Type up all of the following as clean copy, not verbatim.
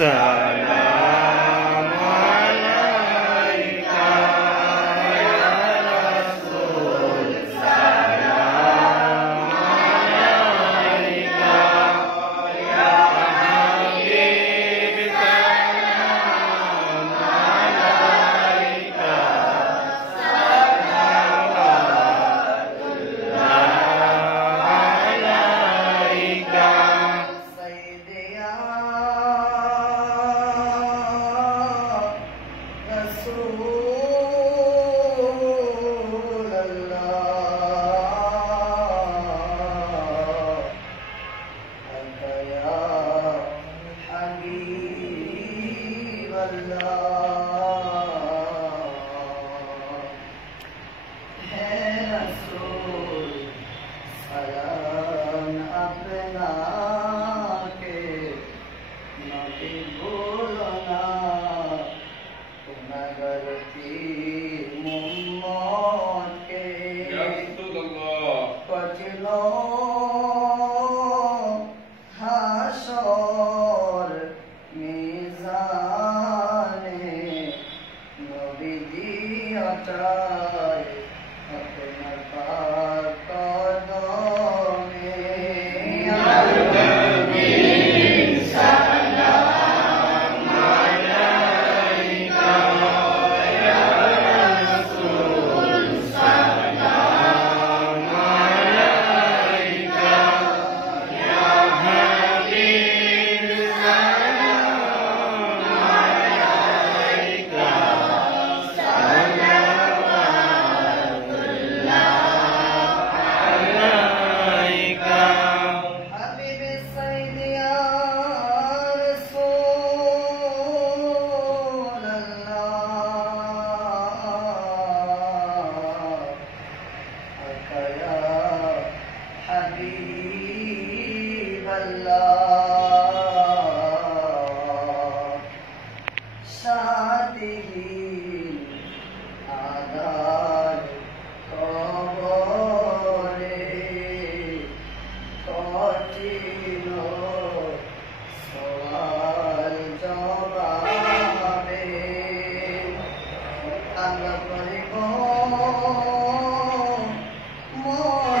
salam alaika ya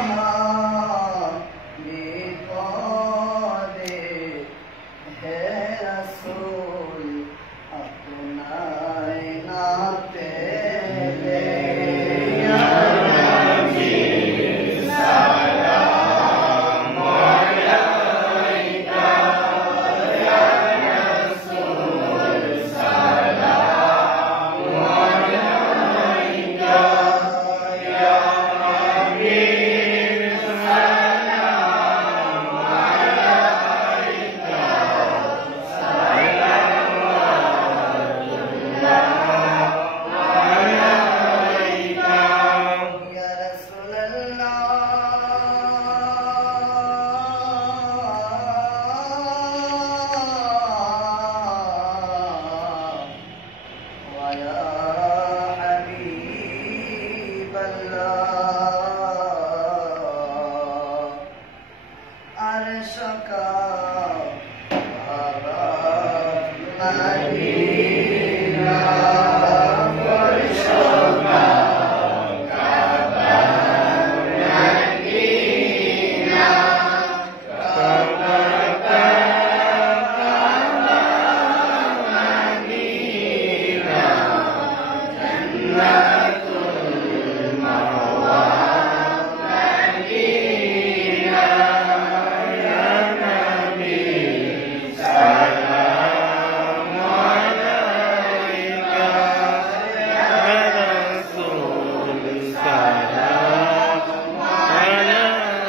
Rasul, salam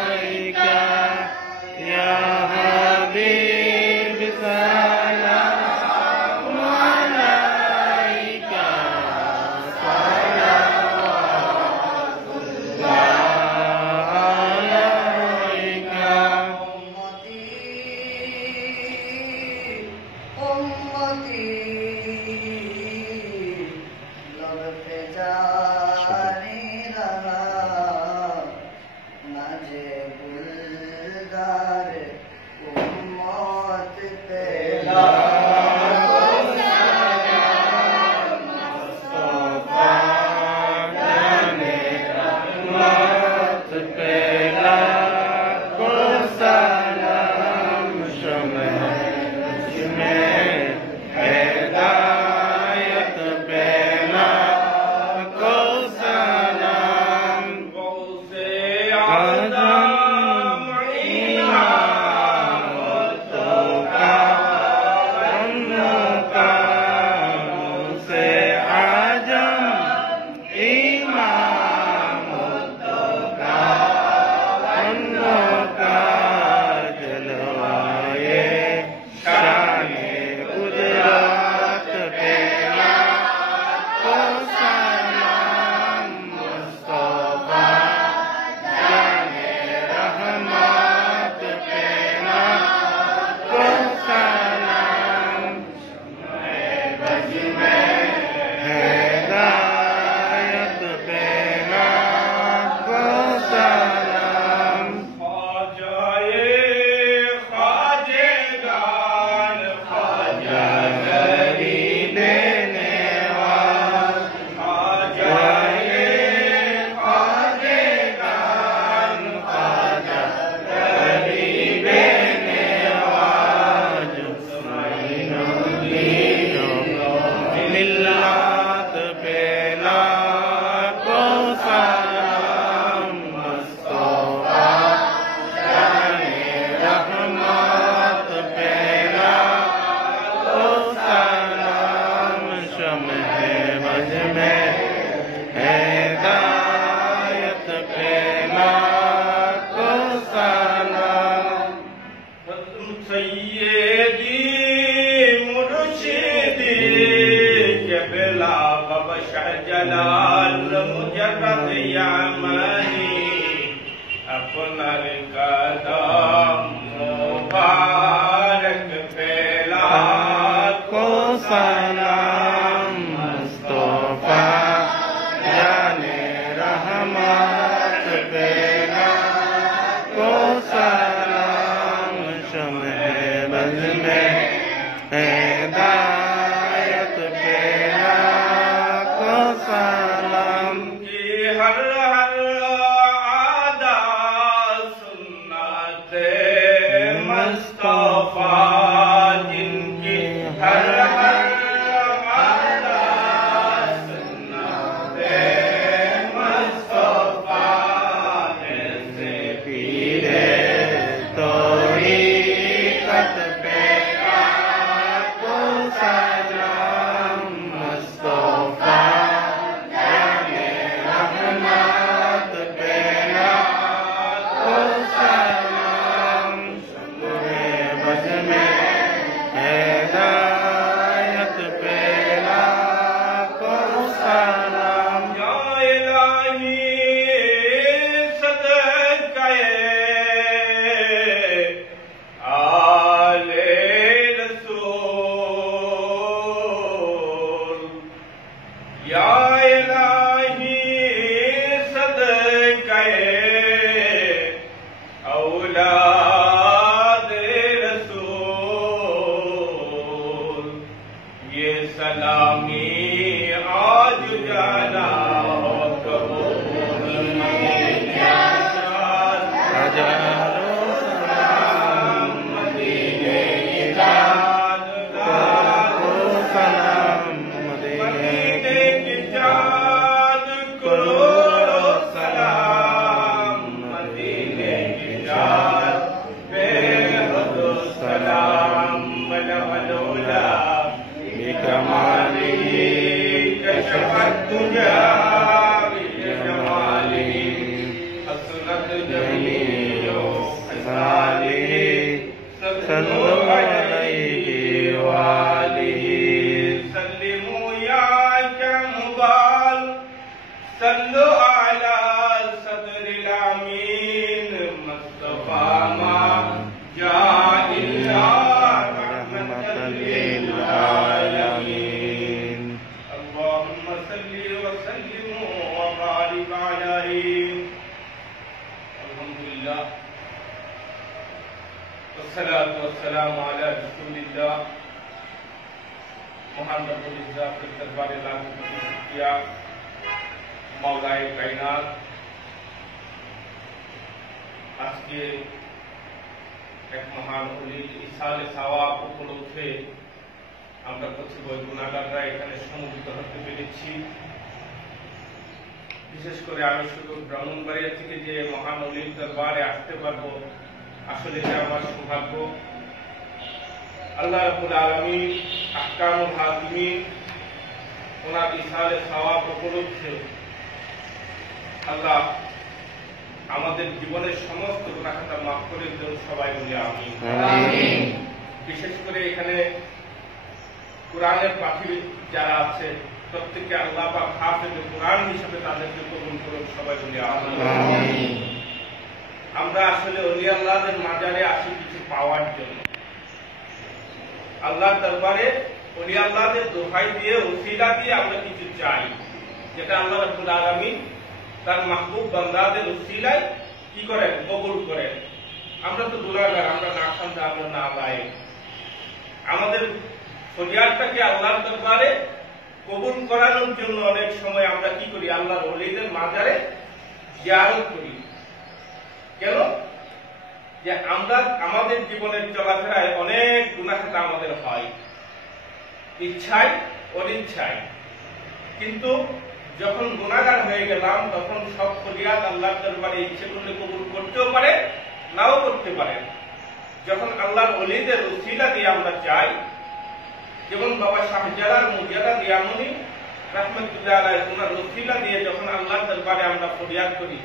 alaika ya Habib, salam alaika गुलजार सैयदी मुर्शिदी क़िबला बाबा शाहजलाल मुजर्रद यामनी अपनर कदम मुबारक पेला को सलाम मुस्तफा जाने रहमत पेला को सलाम शमे बज़ में हिदायत पेला को सलाम की हर हर आदा सुन्नते मुस्तफा जिनकी हर हर आदा सुन्नते मुस्तफा से पीरे तौहीकत पे को सलाम मुस्तफा जाने रहमत पेला को सलाम शमे बज़ में हिदायत पेला को सलाम या इलाही सदक़ए आले रसूल या इलाही सदक़ए औलाद रसूल ये सलामी आज जाना कबूल हजारों सलाम मदीने की जान लाखों सलाम मदीने की जान करोड़ों सलाम मदीने की जान बेहद सलाम वलवलौला बिकमालिही कशफत दुजा बिजमालिही हसनत जमीओ खसालिही सल्लु अलैहि वालिही सल्लिमू या कमुबाल सल्लु अला सदरिल अमीन मुस्तफा मा जाइल्ला रहमतल लिल आलमीन अल्लाहुम्मा सल्लि व सल्लिम व बारिक अलैहि अल्हम्दुलिल्लाह वस्सलातु वस्सलामु अला रसूलिल्लाह महान रब्बुल इज्जत के दरबारे लाख शुक्रिया मौलाए कायनात আজকে এক মহান ওলির ইসালে সওয়াব উপলক্ষে আমরা প্রচুর গুনাহগাররা এখানে সমবেত হতে পেরেছি। বিশেষ করে আমি শুধু ব্রাহ্মণবাড়িয়া থেকে যে মহান ওলির দরবারে আসতে পারবো, আসলে এটা আমার সৌভাগ্য। আল্লাহ রাব্বুল আলামিন আহকামুল হাকিমিন ওনার ইসালে সওয়াব উপলক্ষে আল্লাহ আমাদের জীবনের সমস্ত গুনাহ খাতা মাফ করে দেন, সবাই বলি আমিন। বিশেষ করে এখানে কোরআনের পাখি যারা আছে প্রত্যেককে আল্লাহ পাক হাফেজ কোরআন হিসেবে তাদেরকে কবুল করুন, সবাই বলি আমিন। আমরা আসলে ওলি আল্লাহদের মাজারে আসি কিছু পাওয়ার জন্য, আল্লাহর দরবারে ওলি আল্লাহদের দোহাই দিয়ে ওসিলা দিয়ে আমরা কিছু চাই, যেটা আল্লাহ রাব্বুল আলামিন তার মাহবুব বান্দাদের উসিলায় কি করেন, কবুল করেন। আমরা তো গুনাহগার, আমরা না খান্দা, আমরা না লায়েক। আমাদের ফরিয়াদটাকে আল্লাহর দরবারে কবুল করানোর জন্য অনেক সময় আমরা কি করি, আল্লাহর ওলিদের মাজারে জিয়ারত করি। কেন? যে আমরা আমাদের জীবনের চলাফেরায় অনেক গুনাহ খাতা আমাদের হয়, ইচ্ছায় অনিচ্ছায়, কিন্তু যখন গুনাহগার হয়ে গেলাম তখন সব ফরিয়াদ আল্লাহর দরবারে ইচ্ছে করলে কবুল করতেও পারে, নাও করতে পারে। যখন আল্লাহর ওলিদের উসিলা দিয়ে আমরা চাই, যেমন বাবা শাহজালাল মুজাদ্দিদ ইয়ামনি রাহমাতুল্লাহ আলাইহি ওনার উসিলা দিয়ে যখন আল্লাহর দরবারে আমরা ফরিয়াদ করি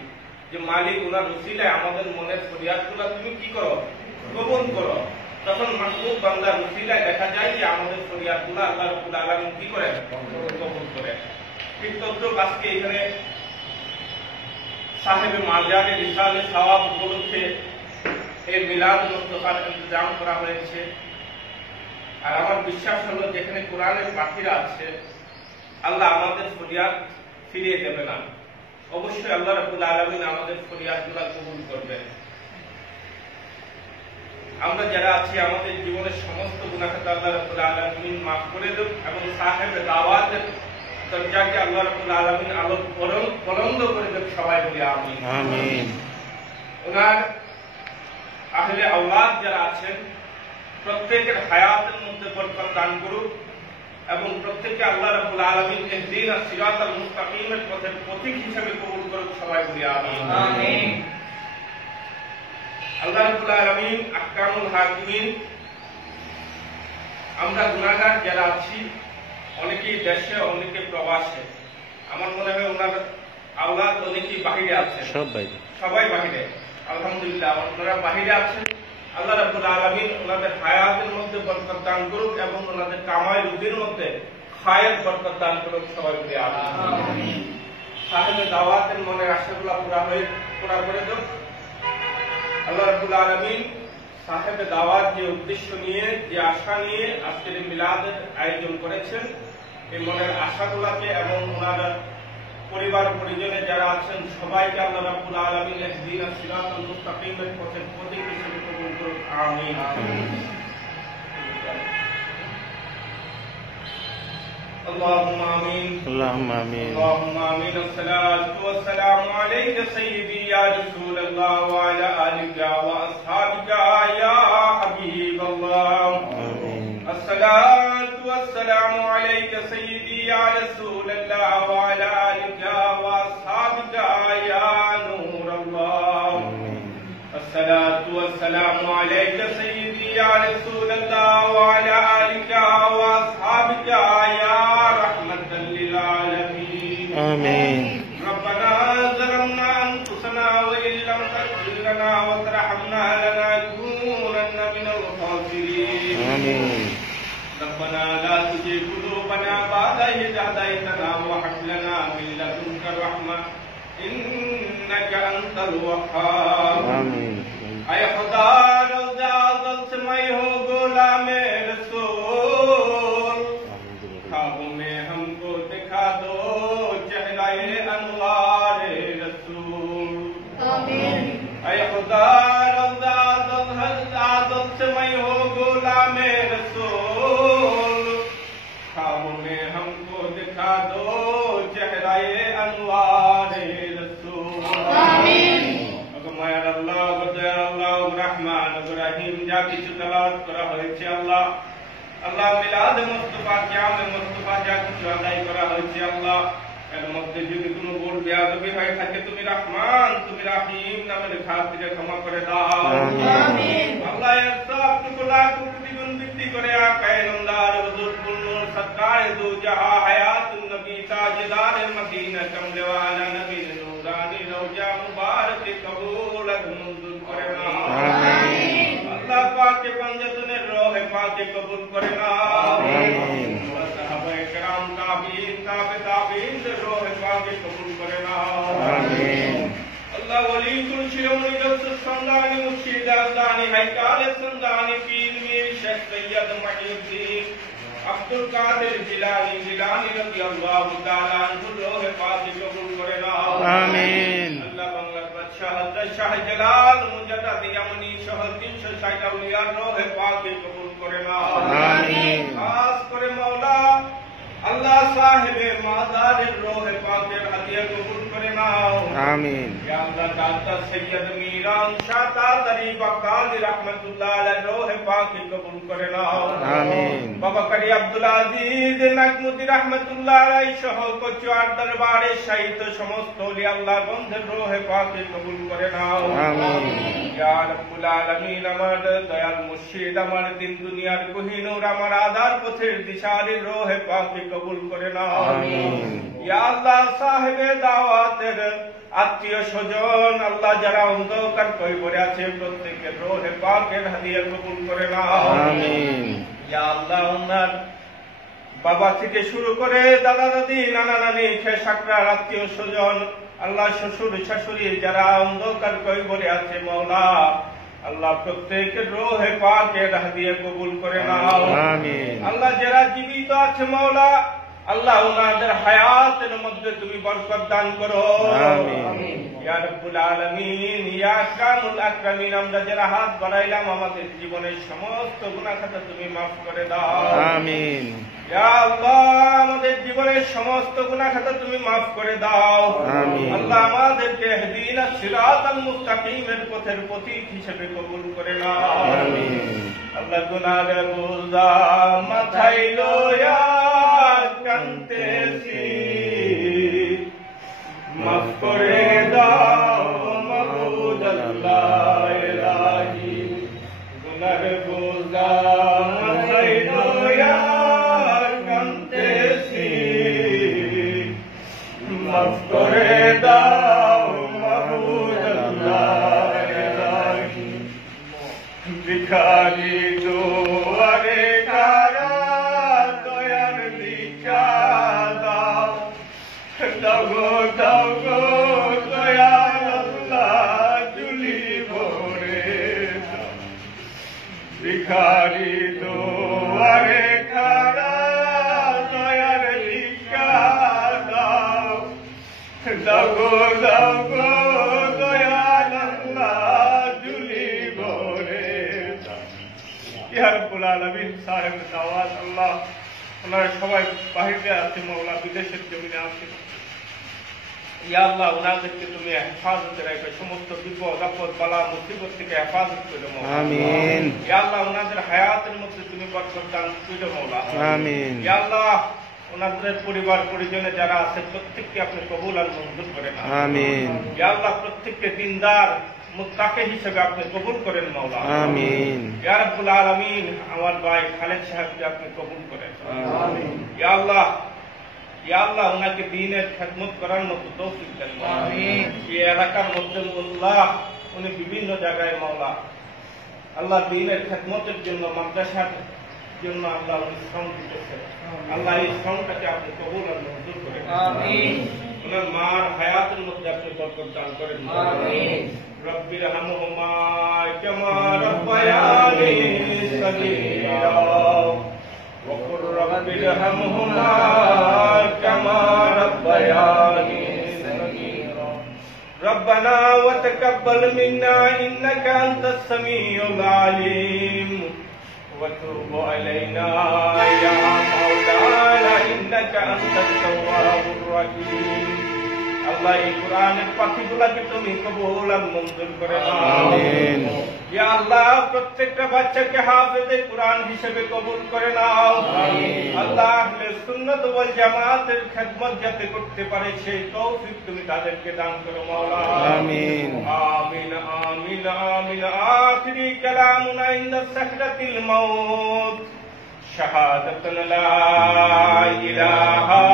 যে মালিক ওনার উসিলায় আমাদের মনের ফরিয়াদগুলো তুমি কি করো, কবুল করো, তখন মাহবুব বান্দার উসিলায় দেখা যায় যে আমাদের শরিয়াতগুলো আল্লাহ রাব্বুল আলামিন কি করেন? কবুল করেন। ঠিক তদ্রুপ আজকে এখানে সাহেবে মাজারে রিসালে সওয়াব উপলক্ষে এই মিলাদ মুস্তাফার ইন্তজাম করা হয়েছে। আর আমার বিশ্বাস হলো যেখানে কোরআনের পাখিরা আছে আল্লাহ আমাদের ফরিয়াদ ফিরিয়ে দেবে না, অবশ্যই আল্লাহ রাব্বুল আলামিন আমাদের ফরিয়াদগুলো কবুল করবেন। আমরা যারা আছি আমাদের জীবনের সমস্ত গুনাহ খাতা আল্লাহ রাব্বুল আলামিন মাফ করে দেন এবং সাহেবে দাওয়াতের দরজাকে আল্লাহ রাব্বুল আলামিন আলো বুলন্দ করে দেন। সবাই বলি আমিন। আমিন। ওনার আহলে আওলাদ যারা আছেন প্রত্যেকের হায়াতের মধ্যে বরকত দান করুন এবং প্রত্যেককে আল্লাহ রাব্বুল আলামিন ইহদিনাস সিরাতাল মুস্তাকিমের পথের পথিক হিসেবে কবুল করুন। সবাই বলি আমিন। আমিন। আল্লাহ রাব্বুল আলামিন আহকামুল হাকিমিন, আমরা গুনাহগার যারা আছি অনেকেই দেশে অনেকে প্রবাসে, আমার মনে হয় ওনার আওলাদ অনেকেই বাহিরে আছে, সবাই বাহিরে। আলহামদুলিল্লাহ ওনারা বাহিরে আছেন। আল্লাহ রাব্বুল আলামিন ওনাদের হায়াতের মধ্যে বরকত দান করুক এবং ওনাদের কামাই রুজির মধ্যে খায়ের বরকত দান করুক। সবাই বলি আমিন। সাহেবে দাওয়াতের মনের আশাগুলো পুরা করে দেন। আল্লাহ রাব্বুল আলামিন সাহেবে দাওয়াত যে উদ্দেশ্য নিয়ে, যে আশা নিয়ে আজকের এই মিলাদের আয়োজন করেছেন, এই মনের আশাগুলোকে এবং ওনার পরিবার পরিজনে যারা আছেন সবাইকে আল্লাহ রাব্বুল আলামিন ইহদিনাস সিরাতাল মুস্তাকিমের পথের পথিক হিসেবে কবুল করুন। আমিন। اللهم آمين. اللهم آمين. اللهم آمين. الصلاة والسلام عليك سيدي يا رسول الله وعلى آلك وأصحابك يا حبيب الله. آمين. الصلاة والسلام عليك سيدي يا رسول الله وعلى آلك وأصحابك يا نور الله. آمين. الصلاة والسلام عليك سيدي يا رسول الله وعلى آلك وأصحابك يا رحمة للعالمين. آمين. ربنا ظلمنا أنفسنا وإن لم تغفر لنا وترحمنا لنكونن من الخاسرين. آمين. ربنا لا تزغ قلوبنا بعد إذ هديتنا وهب لنا من لدنك رحمة إنك أنت الوهاب. آمين. اے خدا روزہ ازل سے میں ہو غلام رسول، خوابوں میں ہم کو دکھا دو چہرہ انوار رسول. آمین. اے خدا روزہ ازل سے میں ہو غلام رسول، خوابوں میں ہم کو دکھا دو چہرہ انوار رسول. آمین. মায়ার আল্লাহ, দয়ার আল্লাহ, রহমান রহিম, যা কিছু তেলাওয়াত করা হয়েছে আল্লাহ, আল্লাহ মিলাদ মুস্তাফা, কিয়ামে মুস্তাফা যা কিছু আদায় করা হয়েছে আল্লাহ, এর মধ্যে যদি কোনো ভুল বেয়াদবি হয়ে থাকে তুমি রহমান, তুমি রহিম নামের খাতিরে ক্ষমা করে দাও। আমিন। আল্লাহ এর সবটুকু লাখ কোটি গুণ বৃদ্ধি করে আকায়ে নামদার হুজুর কুল্লুর সরকারে দু জাহা হায়াতুন নবী তাজদার মদিনা কমলে ওয়ালা নবী নুরানি রওজা মুবারক কবুল মঞ্জুর করে নাও। আমিন। আল্লাহ পাকে পঞ্জতনের রহে পাকে কবুল করে নাও। আমিন। সাহাবায়ে কেরাম, তাবিঈন, তাবিঈন রহে পাকে কবুল করে নাও। আমিন। আল্লাহ ওলি কুল শিরোমণি গৌসুস সন্দানি মুর্শিদ আজদানি হাইকালে সন্দানি পীর মীর শেখ সৈয়দ মহিউদ্দিন আব্দুল কাদের জিলানী রাদিয়াল্লাহু তাআলা আনহু রহে পাকে কবুল করে নাও। আমিন। আল্লাহ বাংলার বাদশাহ হযরত শাহ জালাল মুজাদ্দিদ ইয়ামানি সহ 360 আউলিয়ার রহে পাকে কবুল করে নাও। আমিন। খাস করে মাওলা আল্লাহ সাহেবে মাজারের রহে পাকের হাদিয়া কবুল করে নাও। আমিন। ইয়া আল্লাহ দাতা সৈয়দ মিরান শাহ তাতারি বাকালি রাহমাতুল্লাহ আলাইহি রহে পাকে কবুল করে নাও। আমিন। বাবা কারি আব্দুল আজিজ নাকমুতি রাহমাতুল্লাহ আলাইহি সহ কোচুয়ার দরবারে শহীদ সমস্ত ওলি আল্লাহ গণের রহে পাকে কবুল করে নাও। আমিন। ইয়া রাব্বুল আলামিন, আমার দয়াল মুর্শিদ, আমার দিন দুনিয়ার কোহিনূর, আমার আদার পথের দিশারির রহে পাকে কবুল করে নাও। আমিন। ইয়া আল্লাহ সাহেবে দাওয়াতের আত্মীয় স্বজন আল্লাহ যারা অন্ধকার কবরে আছে প্রত্যেকের রূহে পাকের হাদিয়া কবুল করে নাও আমিন। ইয়া আল্লাহ ওনার বাবা থেকে শুরু করে দাদা দাদি নানা নানি শেষাকরার আত্মীয় স্বজন আল্লাহ শ্বশুর শাশুড়ি যারা অন্ধকার কবরে আছে মাওলা আল্লাহ প্রত্যেকের রূহে পাকের হাদিয়া কবুল করে নাও আমিন। আল্লাহ যারা জীবিত আছে মাওলা আল্লাহ ওনাদের হায়াতের মধ্যে তুমি বরকত দান করো আমিন। ইয়া রাব্বুল আলামিন ইয়া আকরামুল আকরামিন আমরা যারা হাত বাড়াইলাম আমাদের জীবনের সমস্ত গুনাহ খাতা তুমি মাফ করে দাও আমিন। ইয়া আল্লাহ আমাদের জীবনের সমস্ত গুনাহ খাতা তুমি মাফ করে দাও আমিন। আল্লাহ আমাদেরকে ইহদিনাস সিরাতাল মুস্তাকিমের পথের পথিক হিসেবে কবুল করে নাও আমিন। আল্লাহ গুনাহের বোঝা মাথায় লইয়া কাঁদতেছি মাফ করে দাও মাবুদ আল্লাহ ইলাহি গুনাহের বোঝা মাথায় লইয়া কাঁদতেছি মাফ করে দাও মাবুদ আল্লাহ ইলাহি ভিখারি দুয়ারে কারা দয়ার ভিক্ষা দাও দাও গো দয়াল আল্লাহ ঝুলি ভরে দাও ভিখারি দুয়ারে কারা দয়ার ভিক্ষা দাও গো দয়াল আল্লাহ ঝুলি ভরে ইয়া রাব্বুল আলামিন সাহেব দাওয়াত আল্লাহ ওনারা সবাই বাহিরে আছে মাওলা বিদেশের জমিনে আছে ইয়া আল্লাহ ওনাদেরকে তুমি হেফাজতে রাখো সমস্ত বিপদ আপদ বালা মুসিবত থেকে হেফাজত করে মাওলা আমিন। ইয়া আল্লাহ ওনাদের হায়াতের মধ্যে তুমি বরকত দান করে মাওলা আমিন। ইয়া আল্লাহ ওনাদের পরিবার পরিজনে যারা আছে প্রত্যেককে আপনি কবুল আর মঞ্জুর করেন আমিন। ইয়া আল্লাহ প্রত্যেককে দিনদার মুত্তাকি হিসেবে আপনি কবুল করেন মাওলা আমিন। ইয়া রাব্বুল আলামিন আমার ভাই খালেদ সাহেবকে আপনি কবুল করেন আমিন। ইয়া আল্লাহ ওনাকে দ্বীনের খেদমত করার মতো তৌফিক দেন আমিন। এই এলাকার মধ্যে আল্লাহ উনি বিভিন্ন জায়গায় মাওলা আল্লাহ দ্বীনের খেদমতের জন্য মাদ্রাসার জন্য আল্লাহ উনি শ্রম দিতেছেন আল্লাহ এই শ্রমটাকে আপনি কবুল আর মঞ্জুর করেন আমিন। ওনার মার হায়াতের মধ্যে আপনি বরকত দান করেন আমিন। রব্বির হামহুমা কামা রাব্বায়ানি সগীরা ওয়া কুর রব্বির হামহুমা কামা রাব্বায়ানি সগীরা রব্বানা ওয়া তাকাব্বাল মিন্না ইন্নাকা আনতাস সামিউল আলিম ওয়া তুব আলাইনা ইয়া মাওলানা ইন্নাকা আনতাত তাওয়াবুর রহিম আল্লাহ এই কোরআনের পাখিগুলাকে তুমি কবুল আর মঞ্জুর করে দাও আমিন। ইয়া আল্লাহ প্রত্যেকটা বাচ্চাকে হাফেজে কোরআন হিসেবে কবুল করে নাও আমিন। আল্লাহ আহলে সুন্নাত ওয়াল জামাতের খেদমত যাতে করতে পারে সেই তৌফিক তুমি তাদেরকে দান করো মাওলা আমিন। আমিন আমিন আমিন আখিরি কালামুনা ইনদা সাকরাতিল মাউত শাহাদাতুন লা ইলাহা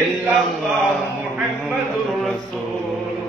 ইল্লাল্লাহ মুহাম্মাদুর রাসূল